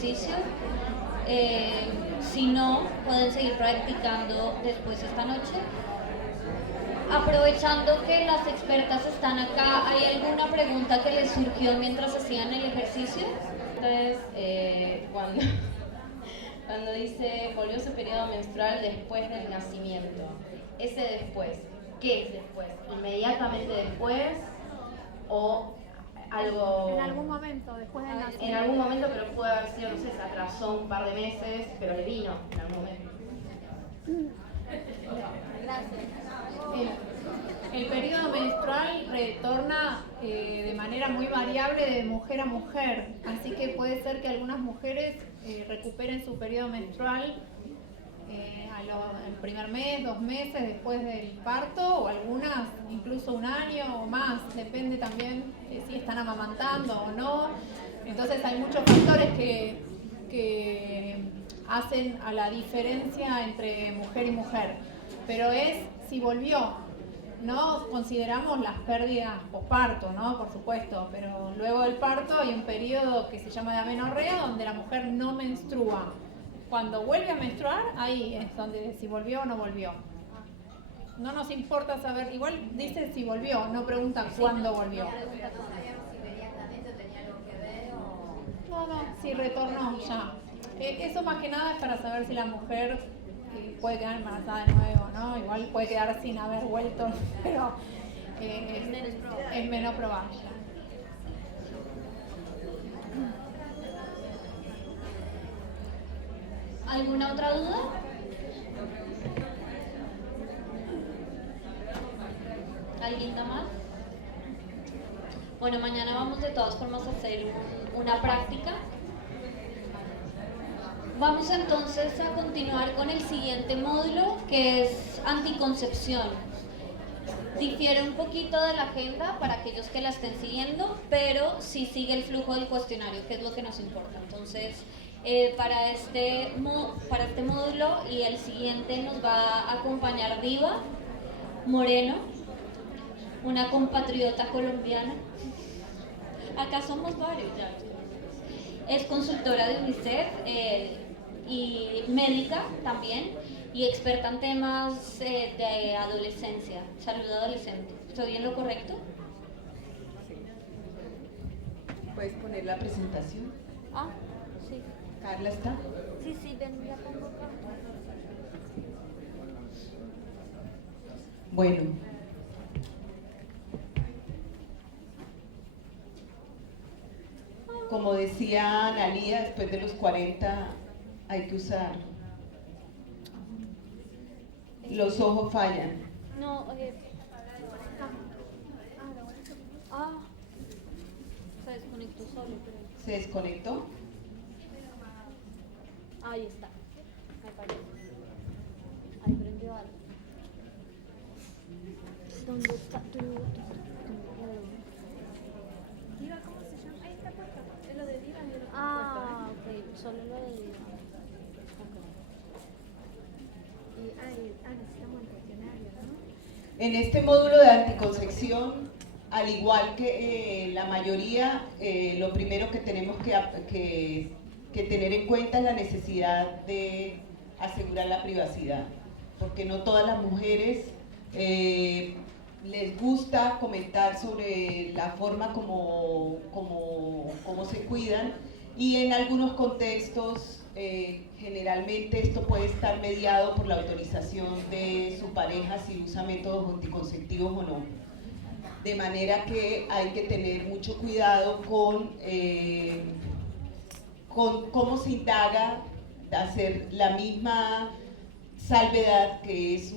ejercicio. Si no, pueden seguir practicando después esta noche. Aprovechando que las expertas están acá, ¿hay alguna pregunta que les surgió mientras hacían el ejercicio? Entonces, cuando dice volvió su periodo menstrual después del nacimiento, ese después, ¿qué es después? ¿Inmediatamente después o algo? En algún momento, después del nacimiento. En algún momento, pero puede haber sido, no sé, se atrasó un par de meses, pero le vino en algún momento. El periodo menstrual retorna de manera muy variable de mujer a mujer, así que puede ser que algunas mujeres recuperen su periodo menstrual el primer mes, 2 meses después del parto, o algunas incluso 1 año o más, depende también si están amamantando o no. Entonces hay muchos factores que hacen a la diferencia entre mujer y mujer, pero es si volvió. No consideramos las pérdidas posparto, ¿no? Por supuesto, pero luego del parto hay un periodo que se llama de amenorrea donde la mujer no menstrua. Cuando vuelve a menstruar, ahí es donde si volvió o no volvió. No nos importa saber, igual dicen si volvió, no preguntan cuándo volvió. No, si retornó ya. Eso más que nada es para saber si la mujer puede quedar embarazada de nuevo, ¿no? Igual puede quedar sin haber vuelto, pero es menos probable. ¿Alguna otra duda? ¿Alguien da más? Bueno, mañana vamos de todas formas a hacer una práctica. Vamos entonces a continuar con el siguiente módulo, que es anticoncepción. Difiere un poquito de la agenda para aquellos que la estén siguiendo, pero sí sigue el flujo del cuestionario, que es lo que nos importa. Entonces, para este módulo y el siguiente nos va a acompañar Diva Moreno, una compatriota colombiana. Acá somos varios ya. Es consultora de UNICEF y médica también, y experta en temas de adolescencia, salud adolescente. ¿Estoy en lo correcto? ¿Puedes poner la presentación? Ah, sí. ¿Carla está? Sí, ven, la pongo acá. Bueno. Como decía Analía, después de los 40 hay que usar. Los ojos fallan. No, se desconectó solo, pero... ¿Se desconectó? Ahí está, me parece. Ahí prendió algo. ¿Dónde está tu Diva, ¿cómo se llama? Ahí está puesto. Es lo de Diva y lo ok, solo lo de Diva. Necesitamos el cuestionario, ¿no? En este módulo de anticoncepción, al igual que la mayoría, lo primero que tenemos que tener en cuenta es la necesidad de asegurar la privacidad, porque no todas las mujeres les gusta comentar sobre la forma como se cuidan, y en algunos contextos generalmente esto puede estar mediado por la autorización de su pareja si usa métodos anticonceptivos o no. De manera que hay que tener mucho cuidado con cómo se indaga, hacer la misma salvedad que es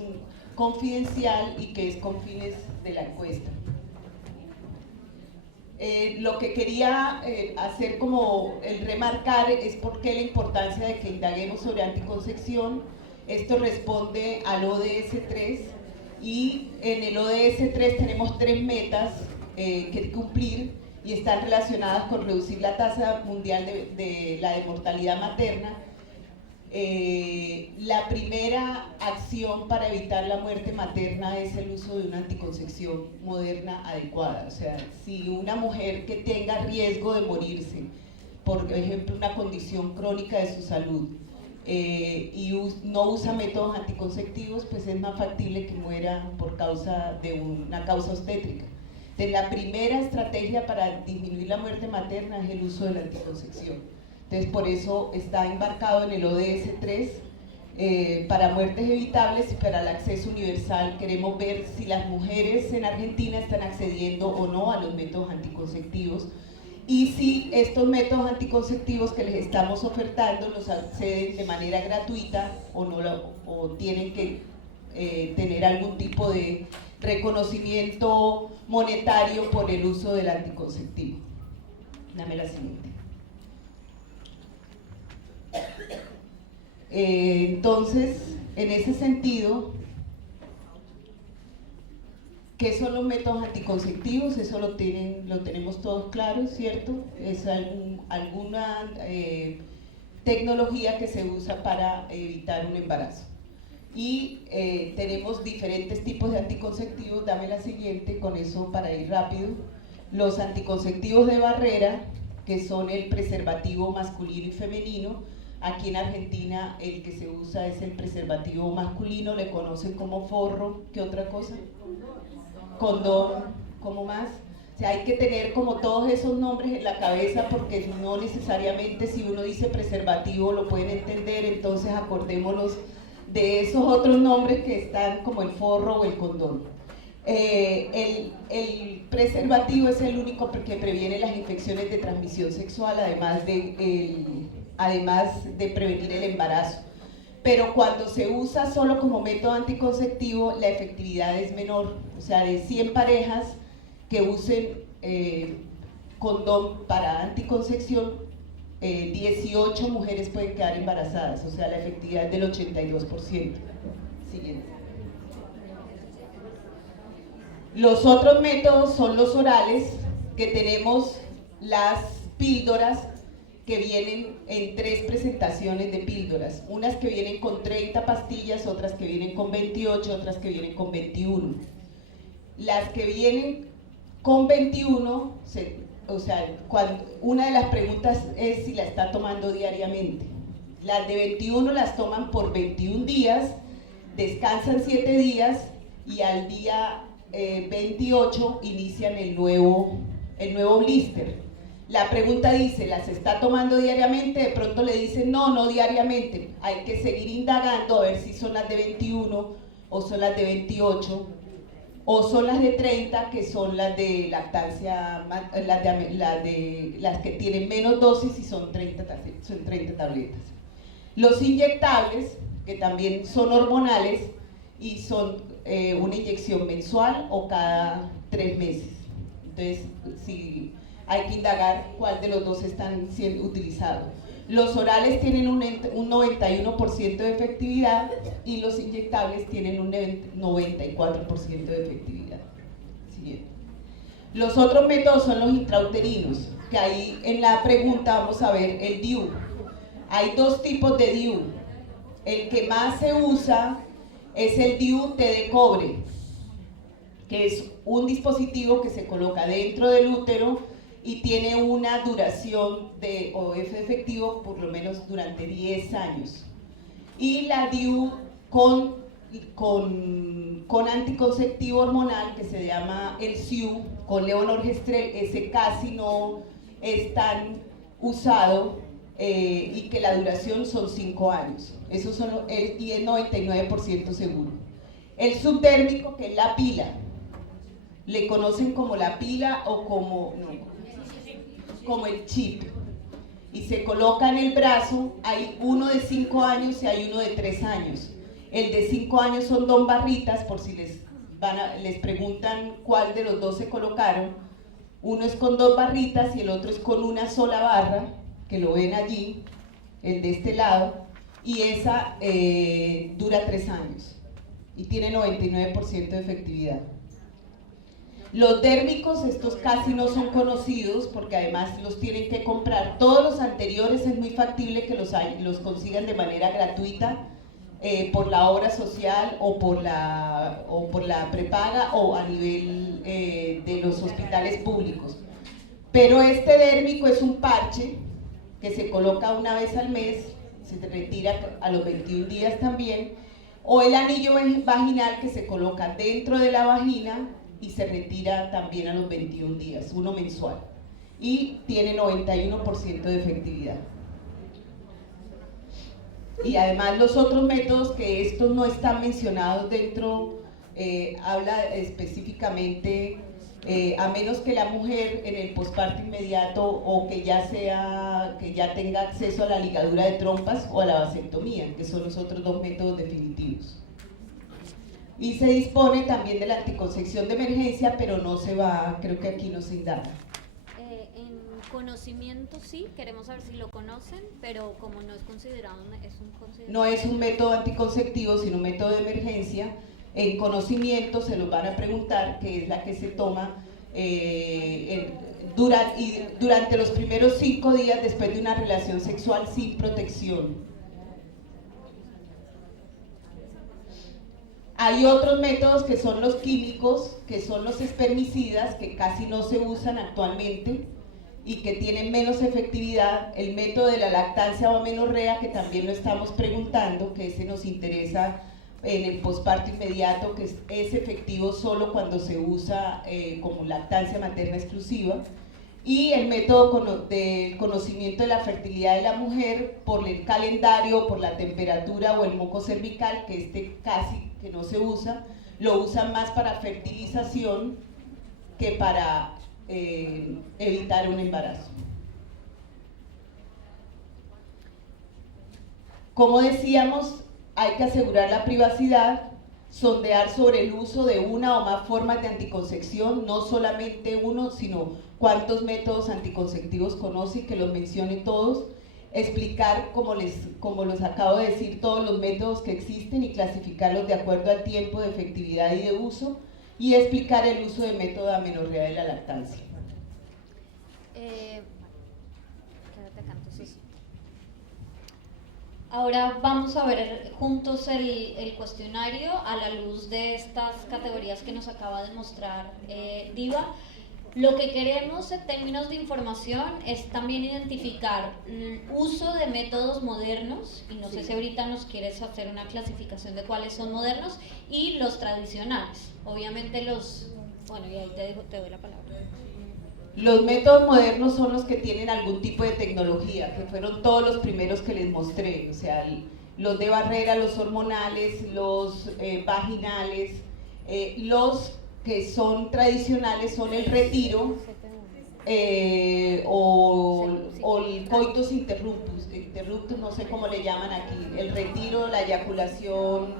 confidencial y que es con fines de la encuesta. Lo que quería hacer como el remarcar es por qué la importancia de que indaguemos sobre anticoncepción. Esto responde al ODS 3, y en el ODS 3 tenemos 3 metas que cumplir, y están relacionadas con reducir la tasa mundial de la de mortalidad materna. La primera acción para evitar la muerte materna es el uso de una anticoncepción moderna adecuada. O sea, si una mujer que tenga riesgo de morirse por ejemplo, una condición crónica de su salud y no usa métodos anticonceptivos, pues es más factible que muera por causa de una causa obstétrica. Entonces, la primera estrategia para disminuir la muerte materna es el uso de la anticoncepción. Entonces, por eso está embarcado en el ODS 3 para muertes evitables y para el acceso universal. Queremos ver si las mujeres en Argentina están accediendo o no a los métodos anticonceptivos y si estos métodos anticonceptivos que les estamos ofertando los acceden de manera gratuita o no, o tienen que tener algún tipo de reconocimiento monetario por el uso del anticonceptivo. Dame la siguiente. Entonces, en ese sentido, ¿qué son los métodos anticonceptivos? Eso lo tenemos todos claro, ¿cierto? Es alguna tecnología que se usa para evitar un embarazo. Y tenemos diferentes tipos de anticonceptivos. Dame la siguiente, con eso para ir rápido. Los anticonceptivos de barrera, que son el preservativo masculino y femenino. Aquí en Argentina el que se usa es el preservativo masculino, le conocen como forro. ¿Qué otra cosa? Condón, ¿cómo más? O sea, hay que tener como todos esos nombres en la cabeza porque no necesariamente si uno dice preservativo lo pueden entender, entonces acordémonos de esos otros nombres que están como el forro o el condón. El preservativo es el único que previene las infecciones de transmisión sexual, además de prevenir el embarazo. Pero cuando se usa solo como método anticonceptivo, la efectividad es menor. O sea, de 100 parejas que usen condón para anticoncepción, 18 mujeres pueden quedar embarazadas. O sea, la efectividad es del 82%. Siguiente. Los otros métodos son los orales, que tenemos las píldoras, que vienen en 3 presentaciones de píldoras, unas que vienen con 30 pastillas, otras que vienen con 28, otras que vienen con 21. Las que vienen con 21, una de las preguntas es si la está tomando diariamente. Las de 21 las toman por 21 días, descansan 7 días y al día 28 inician el nuevo blister. La pregunta dice, ¿las está tomando diariamente? De pronto le dicen, no diariamente. Hay que seguir indagando a ver si son las de 21 o son las de 28 o son las de 30, que son las de lactancia, las que tienen menos dosis y son 30 tabletas. Los inyectables, que también son hormonales y son una inyección mensual o cada 3 meses. Entonces, si hay que indagar cuál de los dos están siendo utilizados. Los orales tienen un 91% de efectividad y los inyectables tienen un 94% de efectividad. Siguiente. Los otros métodos son los intrauterinos, que ahí en la pregunta vamos a ver el DIU. Hay 2 tipos de DIU. El que más se usa es el DIU T de cobre, que es un dispositivo que se coloca dentro del útero y tiene una duración de OF efectivo por lo menos durante 10 años. Y la DIU con anticonceptivo hormonal, que se llama el SIU, con levonorgestrel, ese casi no es tan usado y que la duración son 5 años. Eso y es 99% seguro. El subdérmico, que es la pila, le conocen como la pila o como el chip, y se coloca en el brazo. Hay uno de 5 años y hay uno de 3 años. El de 5 años son 2 barritas, por si les preguntan cuál de los dos se colocaron. Uno es con 2 barritas y el otro es con una sola barra, que lo ven allí, el de este lado, y esa dura 3 años y tiene 99% de efectividad. Los dérmicos, estos casi no son conocidos porque además los tienen que comprar. Todos los anteriores es muy factible que los consigan de manera gratuita por la obra social o por la prepaga o a nivel de los hospitales públicos. Pero este dérmico es un parche que se coloca una vez al mes, se retira a los 21 días también, o el anillo vaginal que se coloca dentro de la vagina y se retira también a los 21 días, uno mensual, y tiene 91% de efectividad. Y además los otros métodos que estos no están mencionados dentro, habla específicamente, a menos que la mujer en el posparto inmediato o que ya tenga acceso a la ligadura de trompas o a la vasectomía, que son los otros dos métodos definitivos. Y se dispone también de la anticoncepción de emergencia, pero no se va, creo que aquí no se indaga. Conocimiento sí, queremos saber si lo conocen, pero como no es considerado, no es un método anticonceptivo, sino un método de emergencia. En conocimiento se los van a preguntar, que es la que se toma durante los primeros 5 días después de una relación sexual sin protección. Hay otros métodos que son los químicos, que son los espermicidas, que casi no se usan actualmente y que tienen menos efectividad. El método de la lactancia o amenorrea, que también lo estamos preguntando, que ese nos interesa en el posparto inmediato, que es efectivo solo cuando se usa como lactancia materna exclusiva, y el método del conocimiento de la fertilidad de la mujer por el calendario, por la temperatura o el moco cervical, que casi que no se usa, lo usan más para fertilización que para evitar un embarazo. Como decíamos, hay que asegurar la privacidad, sondear sobre el uso de una o más formas de anticoncepción, no solamente uno, sino cuántos métodos anticonceptivos conoce y que los mencione todos, explicar, como les acabo de decir, todos los métodos que existen y clasificarlos de acuerdo al tiempo de efectividad y de uso, y explicar el uso de método de amenorrea de la lactancia. Ahora vamos a ver juntos el cuestionario a la luz de estas categorías que nos acaba de mostrar Diva. Lo que queremos en términos de información es también identificar el uso de métodos modernos, y no sé si ahorita nos quieres hacer una clasificación de cuáles son modernos, y los tradicionales. Obviamente bueno, y ahí te doy la palabra. Los métodos modernos son los que tienen algún tipo de tecnología, que fueron todos los primeros que les mostré, o sea, los de barrera, los hormonales, los vaginales, los que son tradicionales son el retiro o el coitus interruptus, no sé cómo le llaman aquí, el retiro, la eyaculación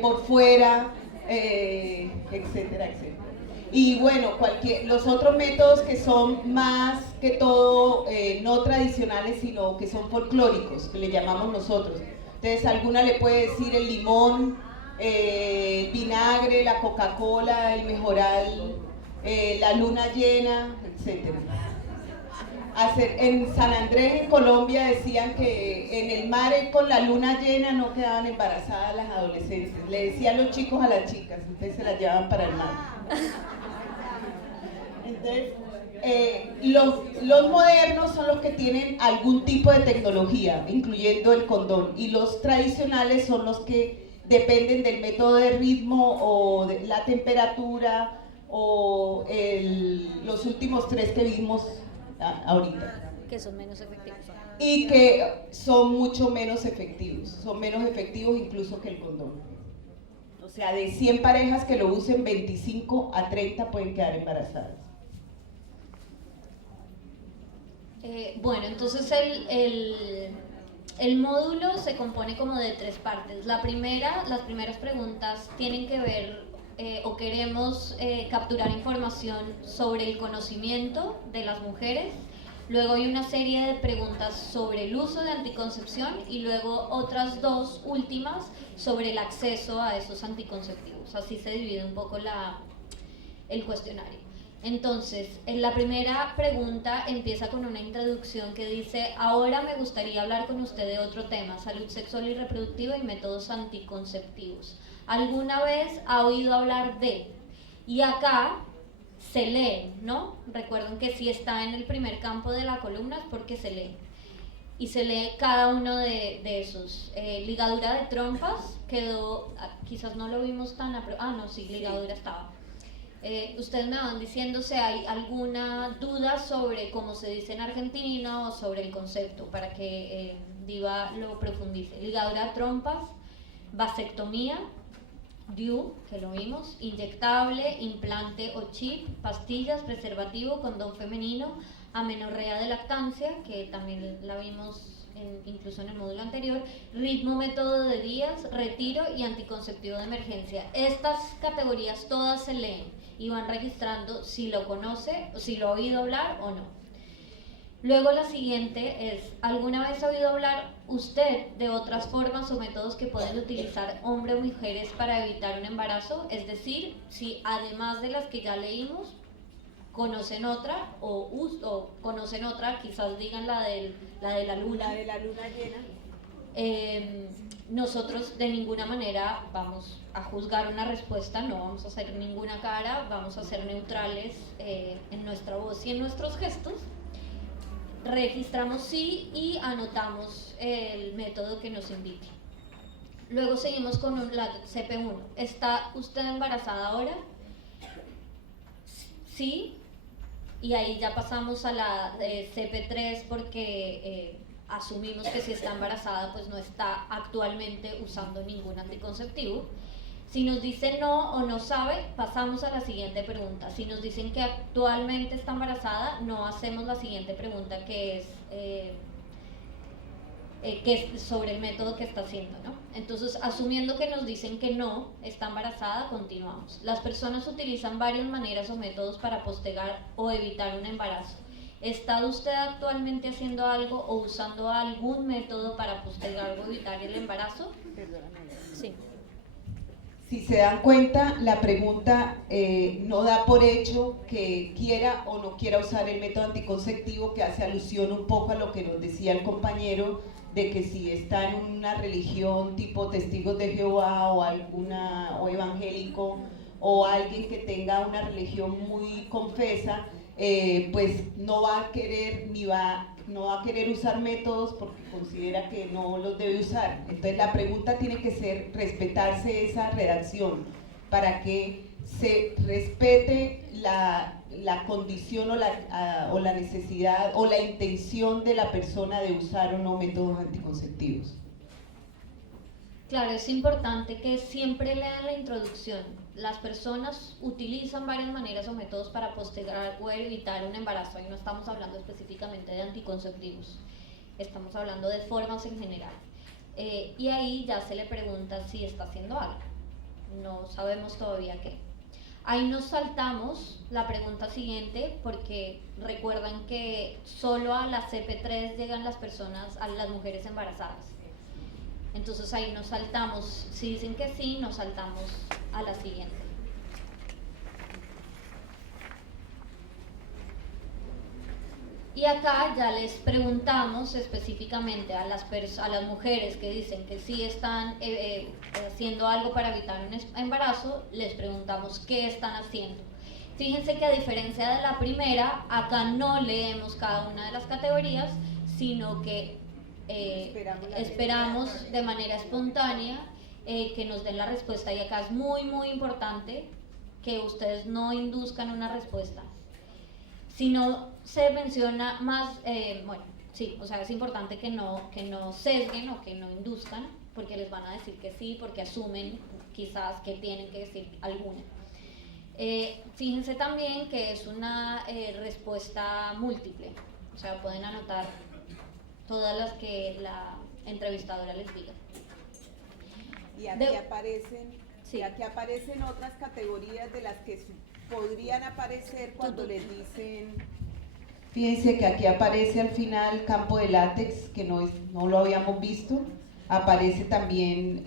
por fuera, etcétera, etcétera. Y bueno, los otros métodos que son más que todo no tradicionales, sino que son folclóricos, que le llamamos nosotros. Entonces, alguna le puede decir el limón, el vinagre, la Coca-Cola, el mejoral, la luna llena, etc. En San Andrés, en Colombia, decían que en el mar con la luna llena no quedaban embarazadas las adolescentes. Le decían los chicos a las chicas, entonces se las llevaban para el mar. Entonces, los modernos son los que tienen algún tipo de tecnología, incluyendo el condón, y los tradicionales son los que dependen del método de ritmo o de la temperatura o los últimos 3 que vimos ahorita. Que son menos efectivos. Y que son mucho menos efectivos, son menos efectivos incluso que el condón. O sea, de 100 parejas que lo usen, 25 a 30 pueden quedar embarazadas. Bueno, entonces el módulo se compone como de 3 partes. Las primeras preguntas tienen que ver o queremos capturar información sobre el conocimiento de las mujeres. Luego hay una serie de preguntas sobre el uso de anticoncepción y luego otras 2 últimas sobre el acceso a esos anticonceptivos. Así se divide un poco el cuestionario. Entonces, en la primera pregunta empieza con una introducción que dice: ahora me gustaría hablar con usted de otro tema, salud sexual y reproductiva y métodos anticonceptivos. ¿Alguna vez ha oído hablar de? Y acá se lee, ¿no? Recuerden que si está en el primer campo de la columna es porque se lee. y se lee cada uno de esos. Ligadura de trompas quedó, quizás no lo vimos tan no, sí, ligadura estaba. Ustedes me van diciendo si hay alguna duda sobre cómo se dice en argentino o sobre el concepto, para que Diva lo profundice. Ligadura de trompas, vasectomía, DIU, que lo vimos, inyectable, implante o chip, pastillas, preservativo, condón femenino, amenorrea de lactancia, que también la vimos incluso en el módulo anterior, ritmo, método de días, retiro y anticonceptivo de emergencia. Estas categorías todas se leen y van registrando si lo conoce, si lo ha oído hablar o no. Luego la siguiente es, ¿alguna vez ha oído hablar usted de otras formas o métodos que pueden utilizar hombres o mujeres para evitar un embarazo? Es decir, si además de las que ya leímos, conocen otra o conocen otra, quizás digan la de la luna. La de la luna llena. Nosotros de ninguna manera vamos a juzgar una respuesta, no vamos a hacer ninguna cara, vamos a ser neutrales en nuestra voz y en nuestros gestos. Registramos sí y anotamos el método que nos invite. Luego seguimos con la CP1. ¿Está usted embarazada ahora? Sí. Y ahí ya pasamos a la CP3 porque asumimos que si está embarazada pues no está actualmente usando ningún anticonceptivo. Si nos dicen no o no sabe, pasamos a la siguiente pregunta. Si nos dicen que actualmente está embarazada, no hacemos la siguiente pregunta que es sobre el método que está haciendo, ¿no? Entonces, asumiendo que nos dicen que no está embarazada, continuamos. Las personas utilizan varias maneras o métodos para postergar o evitar un embarazo. ¿Está usted actualmente haciendo algo o usando algún método para postergar o evitar el embarazo? Sí. Si se dan cuenta, la pregunta no da por hecho que quiera o no quiera usar el método anticonceptivo, que hace alusión un poco a lo que nos decía el compañero, de que si está en una religión tipo Testigos de Jehová o evangélico, o alguien que tenga una religión muy confesa, pues no va a querer no va a querer usar métodos porque considera que no los debe usar. Entonces la pregunta tiene que ser respetarse esa redacción para que se respete la condición o la necesidad o la intención de la persona de usar o no métodos anticonceptivos. Claro, es importante que siempre lean la introducción. Las personas utilizan varias maneras o métodos para postergar o evitar un embarazo. Ahí no estamos hablando específicamente de anticonceptivos, estamos hablando de formas en general. Y ahí ya se le pregunta si está haciendo algo. No sabemos todavía qué. Ahí nos saltamos la pregunta siguiente porque recuerdan que solo a la CP3 llegan las mujeres embarazadas. Entonces ahí nos saltamos, si dicen que sí, nos saltamos a la siguiente. Y acá ya les preguntamos específicamente a las mujeres que dicen que sí están haciendo algo para evitar un embarazo, les preguntamos qué están haciendo. Fíjense que a diferencia de la primera, acá no leemos cada una de las categorías, sino que esperamos de manera espontánea que nos den la respuesta, y acá es muy importante que ustedes no induzcan una respuesta. Si no se menciona más, o sea, es importante que no sesguen o que no induzcan, porque les van a decir que sí, porque asumen quizás que tienen que decir alguna. Fíjense también que es una respuesta múltiple, o sea, pueden anotar todas las que la entrevistadora les diga. Y aquí aparecen otras categorías de las que podrían aparecer cuando les dicen. Fíjense que aquí aparece al final campo de látex, que no lo habíamos visto. Aparece también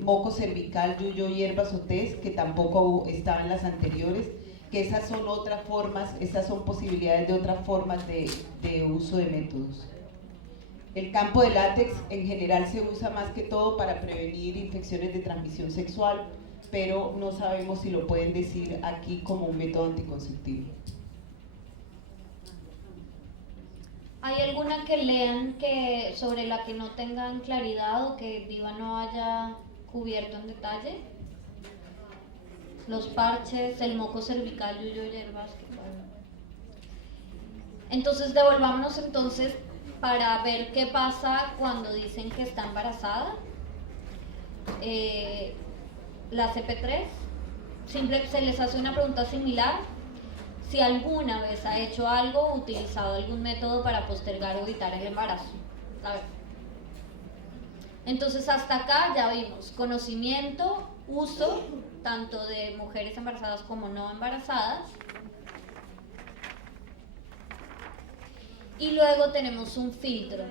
moco cervical, yuyo, hierbas o test, que tampoco estaban en las anteriores, que esas son otras formas, esas son posibilidades de otras formas de uso de métodos. El campo de látex en general se usa más que todo para prevenir infecciones de transmisión sexual, pero no sabemos si lo pueden decir aquí como un método anticonceptivo. ¿Hay alguna que lean que sobre la que no tengan claridad o que Diva no haya cubierto en detalle? Los parches, el moco cervical, yuyo, hierbas. Entonces devolvámonos entonces para ver qué pasa cuando dicen que está embarazada. La CP3, se les hace una pregunta similar. Si alguna vez ha hecho algo o utilizado algún método para postergar o evitar el embarazo. A ver. Entonces hasta acá ya vimos conocimiento, uso, tanto de mujeres embarazadas como no embarazadas. Y luego tenemos un filtro.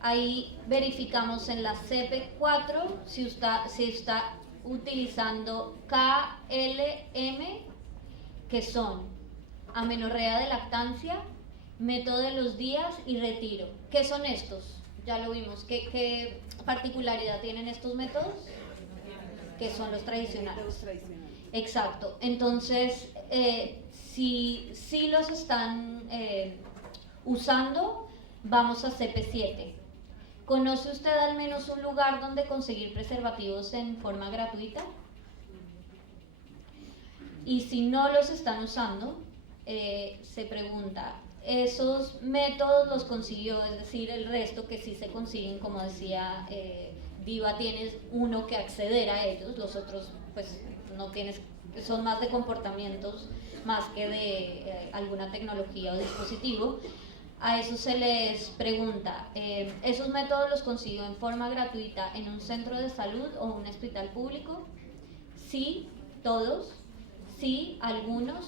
Ahí verificamos en la CP4 si está utilizando KLM, que son amenorrea de lactancia, método de los días y retiro. ¿Qué son estos? Ya lo vimos. ¿Qué particularidad tienen estos métodos? Que son los tradicionales. Los tradicionales. Exacto. Entonces, si los están usando, vamos a CP7. ¿Conoce usted al menos un lugar donde conseguir preservativos en forma gratuita? Y si no los están usando, se pregunta, ¿esos métodos los consiguió? Es decir, el resto que sí se consiguen, como decía Diva, tienes uno que acceder a ellos, los otros pues no tienes, son más de comportamientos más que de alguna tecnología o dispositivo. A eso se les pregunta, ¿esos métodos los consiguió en forma gratuita en un centro de salud o un hospital público? Sí, todos. Sí, algunos